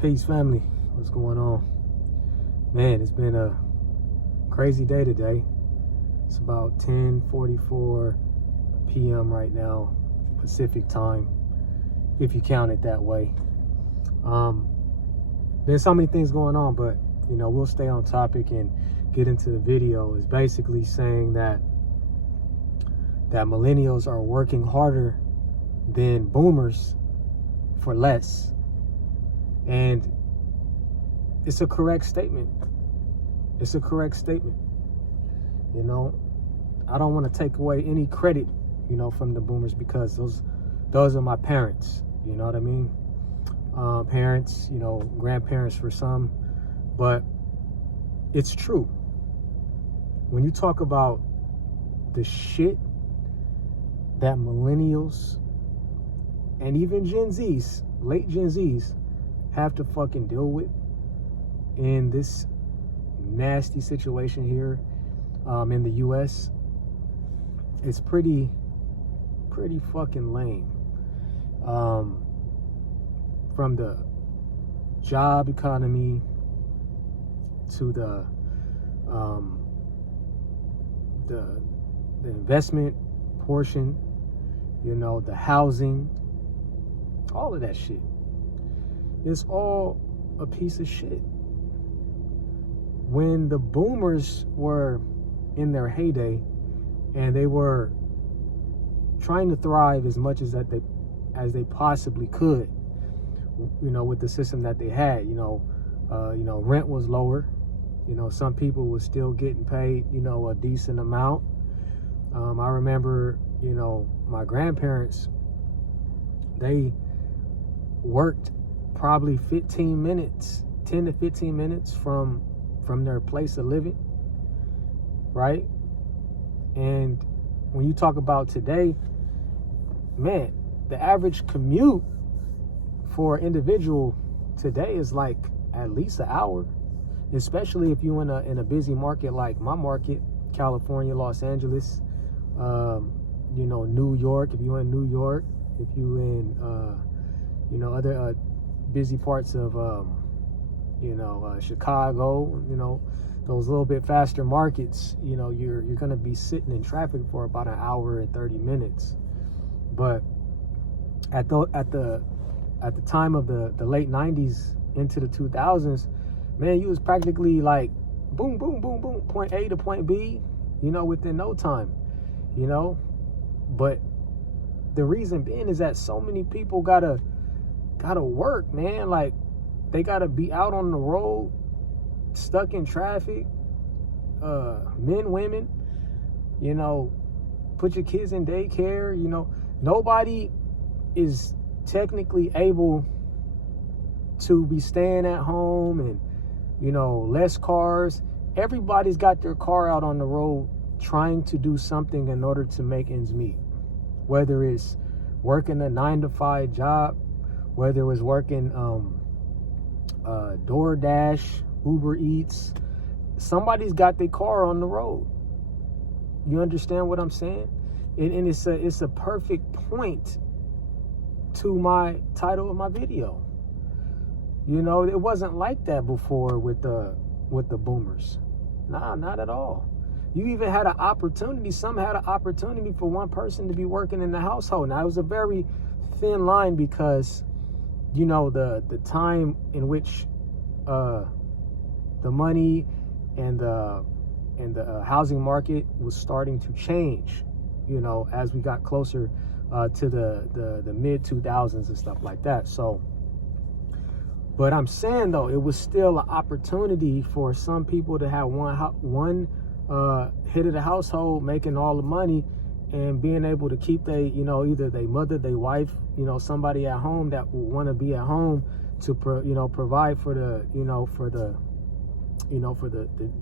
Peace, family. What's going on? Man, it's been a crazy day today. It's about 10:44 p.m. right now, Pacific time, if you count it that way. There's so many things going on, but we'll stay on topic and get into the video. It's basically saying that millennials are working harder than boomers for less. And it's a correct statement. It's a correct statement. I don't want to take away any credit, from the boomers, because those are my parents. You know what I mean? Parents, grandparents for some. But it's true. When you talk about the shit that millennials and even Gen Zs, late Gen Zs, have to fucking deal with in this nasty situation here in the US, it's pretty fucking lame. From the job economy to the investment portion, the housing, all of that shit. It's all a piece of shit. When the boomers were in their heyday and they were trying to thrive as much as they possibly could, with the system that they had, rent was lower. Some people were still getting paid, a decent amount. I remember, my grandparents, they worked probably 10 to 15 minutes from their place of living, right? And when you talk about today, man, the average commute for an individual today is like at least an hour, especially if you're in a busy market like my market, California, Los Angeles, New York. If you're in New York, if you're in other busy parts of Chicago, those little bit faster markets, you're going to be sitting in traffic for about an hour and 30 minutes. But at the time of the late 90s into the 2000s, man, you was practically like boom, boom, boom, boom, point A to point B, within no time, But the reason being is that so many people gotta work, man. Like, they gotta be out on the road, stuck in traffic, men, women, put your kids in daycare. Nobody is technically able to be staying at home, and less cars. Everybody's got their car out on the road trying to do something in order to make ends meet, whether it's working a 9-to-5 job, whether it was working DoorDash, Uber Eats. Somebody's got their car on the road. You understand what I'm saying? And it's a perfect point to my title of my video. It wasn't like that before with the boomers. Nah, not at all. You even had an opportunity. Some had an opportunity for one person to be working in the household. Now, it was a very thin line because the time in which the money and the housing market was starting to change, as we got closer to the mid 2000s and stuff like that. So, but I'm saying, though, it was still an opportunity for some people to have one head of the household making all the money and being able to keep either their mother, their wife, somebody at home that will want to be at home to provide for the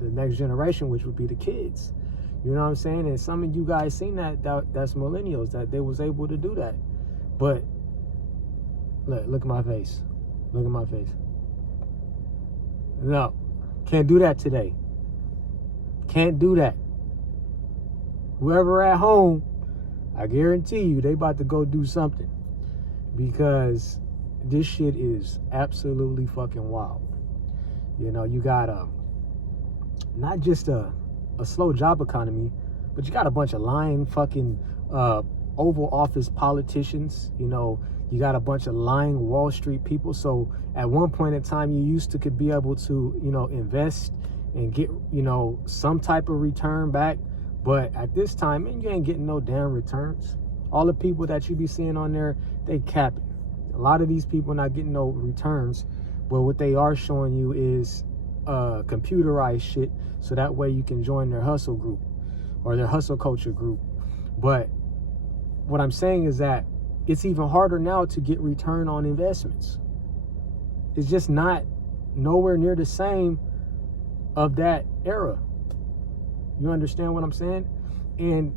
next generation, which would be the kids. You know what I'm saying? And some of you guys seen that's millennials, that they was able to do that. But look at my face. Look at my face. No, can't do that today. Can't do that. Whoever at home, I guarantee you they about to go do something, because this shit is absolutely fucking wild. You know, you got not just a slow job economy, but you got a bunch of lying fucking Oval Office politicians. You know, you got a bunch of lying Wall Street people. So at one point in time, you used to could be able to, you know, invest and get, you know, some type of return back. But at this time, man, you ain't getting no damn returns. All the people that you be seeing on there, they capping. A lot of these people not getting no returns, but what they are showing you is computerized shit, so that way you can join their hustle group or their hustle culture group. But what I'm saying is that it's even harder now to get return on investments. It's just not nowhere near the same of that era. You understand what I'm saying? And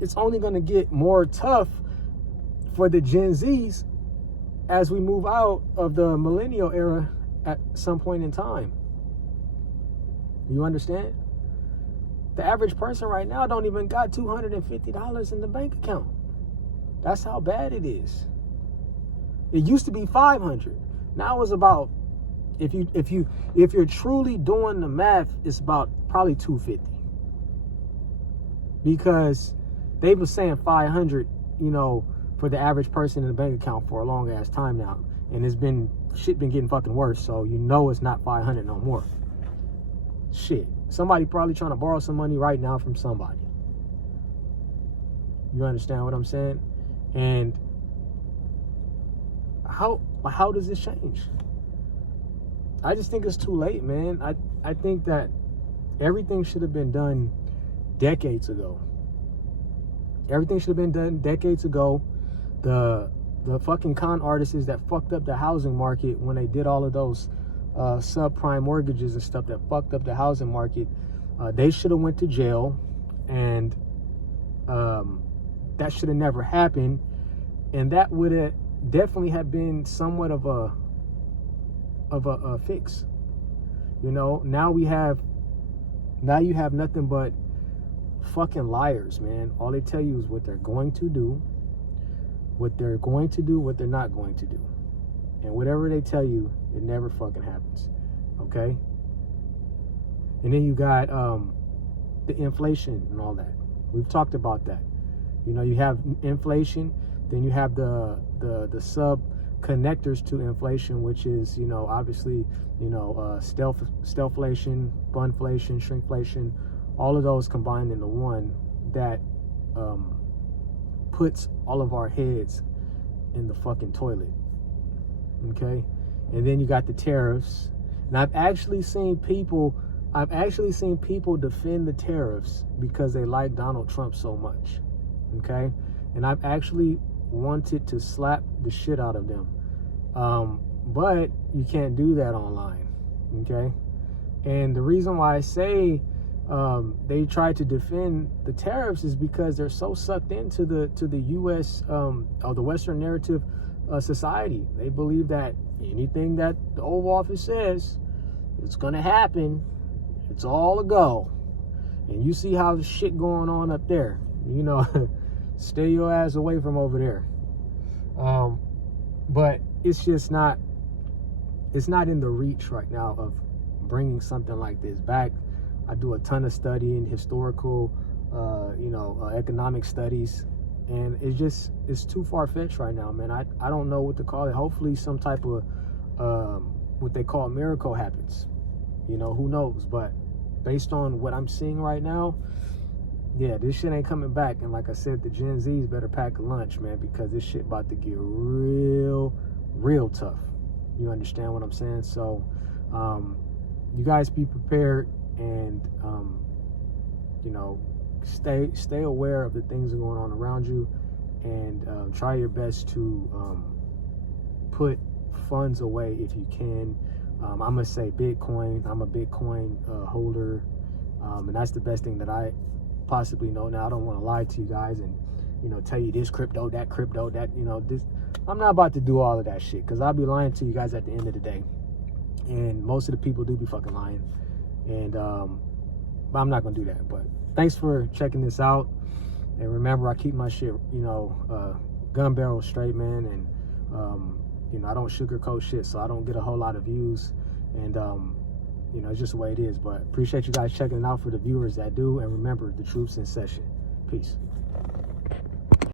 it's only going to get more tough for the Gen Zs as we move out of the millennial era at some point in time. You understand? The average person right now don't even got $250 in the bank account. That's how bad it is. It used to be 500. Now it's about, if you're truly doing the math, it's about probably 250. Because they were saying 500, you know, for the average person in the bank account for a long ass time now. And it's been, shit been getting fucking worse. So you know it's not 500 no more. Shit. Somebody probably trying to borrow some money right now from somebody. You understand what I'm saying? And how does this change? I just think it's too late, man. I think that everything should have been done decades ago. Everything should have been done decades ago. The fucking con artists that fucked up the housing market when they did all of those subprime mortgages and stuff that fucked up the housing market, they should have went to jail, and that should have never happened. And that would have definitely have been somewhat of a fix. You know, now you have nothing but fucking liars, man. All they tell you is what they're going to do, what they're not going to do. And whatever they tell you, it never fucking happens. Okay? And then you got the inflation and all that. We've talked about that. You know, you have inflation, then you have the sub connectors to inflation, which is, you know, obviously, you know, stagflation, bunflation, shrinkflation, all of those combined into one that puts all of our heads in the fucking toilet. Okay? And then you got the tariffs. And I've actually seen people defend the tariffs because they like Donald Trump so much. Okay? And I've actually wanted to slap the shit out of them. But you can't do that online. Okay? And the reason why I say they try to defend the tariffs is because they're so sucked into the U.S. Or the Western narrative society. They believe that anything that the Oval Office says, it's gonna happen. It's all a go. And you see how the shit going on up there. You know, stay your ass away from over there. But it's just not. It's not in the reach right now of bringing something like this back. I do a ton of studying, historical, economic studies, and it's too far-fetched right now, man. I don't know what to call it. Hopefully some type of what they call a miracle happens. You know, who knows? But based on what I'm seeing right now, yeah, this shit ain't coming back. And like I said, the Gen Zs better pack a lunch, man, because this shit about to get real tough. You understand what I'm saying? So you guys be prepared, and stay aware of the things that are going on around you, and try your best to put funds away if you can. I'm gonna say Bitcoin. I'm a Bitcoin holder, and that's the best thing that I possibly know. Now, I don't want to lie to you guys and tell you this crypto, that this. I'm not about to do all of that shit, because I'll be lying to you guys at the end of the day, and most of the people do be fucking lying, and but I'm not gonna do that. But thanks for checking this out, and remember, I keep my shit gun barrel straight, man, and You know, I don't sugarcoat shit, so I don't get a whole lot of views, and you know, it's just the way it is. But appreciate you guys checking it out for the viewers that do, and remember, the truth's in session. Peace.